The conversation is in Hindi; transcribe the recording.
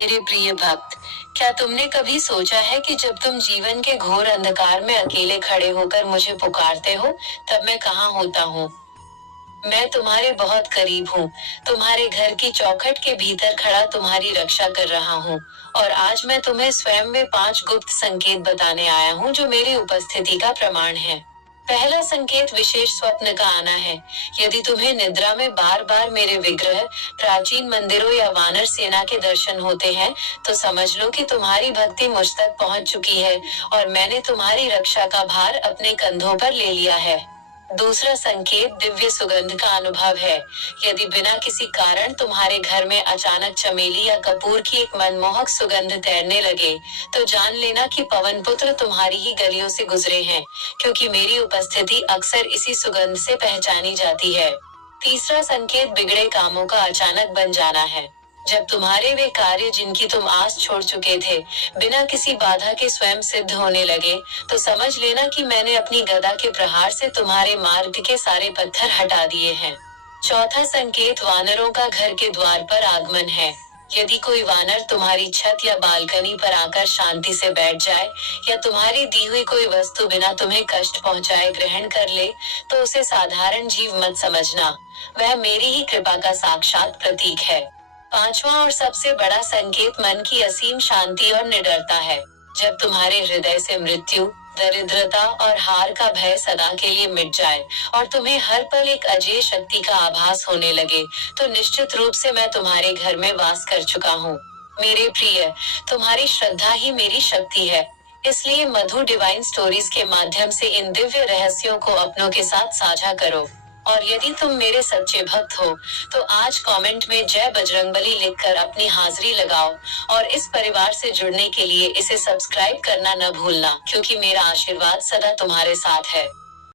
मेरे प्रिय भक्त, क्या तुमने कभी सोचा है कि जब तुम जीवन के घोर अंधकार में अकेले खड़े होकर मुझे पुकारते हो, तब मैं कहाँ होता हूँ? मैं तुम्हारे बहुत करीब हूँ, तुम्हारे घर की चौखट के भीतर खड़ा तुम्हारी रक्षा कर रहा हूँ। और आज मैं तुम्हें स्वयं में 5 गुप्त संकेत बताने आया हूँ जो मेरी उपस्थिति का प्रमाण है। पहला संकेत विशेष स्वप्न का आना है। यदि तुम्हें निद्रा में बार बार मेरे विग्रह, प्राचीन मंदिरों या वानर सेना के दर्शन होते हैं, तो समझ लो कि तुम्हारी भक्ति मुझ तक पहुंच चुकी है और मैंने तुम्हारी रक्षा का भार अपने कंधों पर ले लिया है। दूसरा संकेत दिव्य सुगंध का अनुभव है। यदि बिना किसी कारण तुम्हारे घर में अचानक चमेली या कपूर की एक मनमोहक सुगंध तैरने लगे, तो जान लेना कि पवन पुत्र तुम्हारी ही गलियों से गुजरे हैं, क्योंकि मेरी उपस्थिति अक्सर इसी सुगंध से पहचानी जाती है। तीसरा संकेत बिगड़े कामों का अचानक बन जाना है। जब तुम्हारे वे कार्य जिनकी तुम आस छोड़ चुके थे, बिना किसी बाधा के स्वयं सिद्ध होने लगे, तो समझ लेना कि मैंने अपनी गदा के प्रहार से तुम्हारे मार्ग के सारे पत्थर हटा दिए हैं। चौथा संकेत वानरों का घर के द्वार पर आगमन है। यदि कोई वानर तुम्हारी छत या बालकनी पर आकर शांति से बैठ जाए, या तुम्हारी दी हुई कोई वस्तु बिना तुम्हें कष्ट पहुंचाए ग्रहण कर ले, तो उसे साधारण जीव मत समझना। वह मेरी ही कृपा का साक्षात प्रतीक है। पांचवा और सबसे बड़ा संकेत मन की असीम शांति और निडरता है। जब तुम्हारे हृदय से मृत्यु, दरिद्रता और हार का भय सदा के लिए मिट जाए और तुम्हें हर पल एक अजेय शक्ति का आभास होने लगे, तो निश्चित रूप से मैं तुम्हारे घर में वास कर चुका हूँ। मेरे प्रिय, तुम्हारी श्रद्धा ही मेरी शक्ति है। इसलिए मधु डिवाइन स्टोरीज के माध्यम से इन दिव्य रहस्यों को अपनों के साथ साझा करो। और यदि तुम मेरे सच्चे भक्त हो, तो आज कमेंट में जय बजरंगबली लिखकर अपनी हाजिरी लगाओ। और इस परिवार से जुड़ने के लिए इसे सब्सक्राइब करना न भूलना, क्योंकि मेरा आशीर्वाद सदा तुम्हारे साथ है।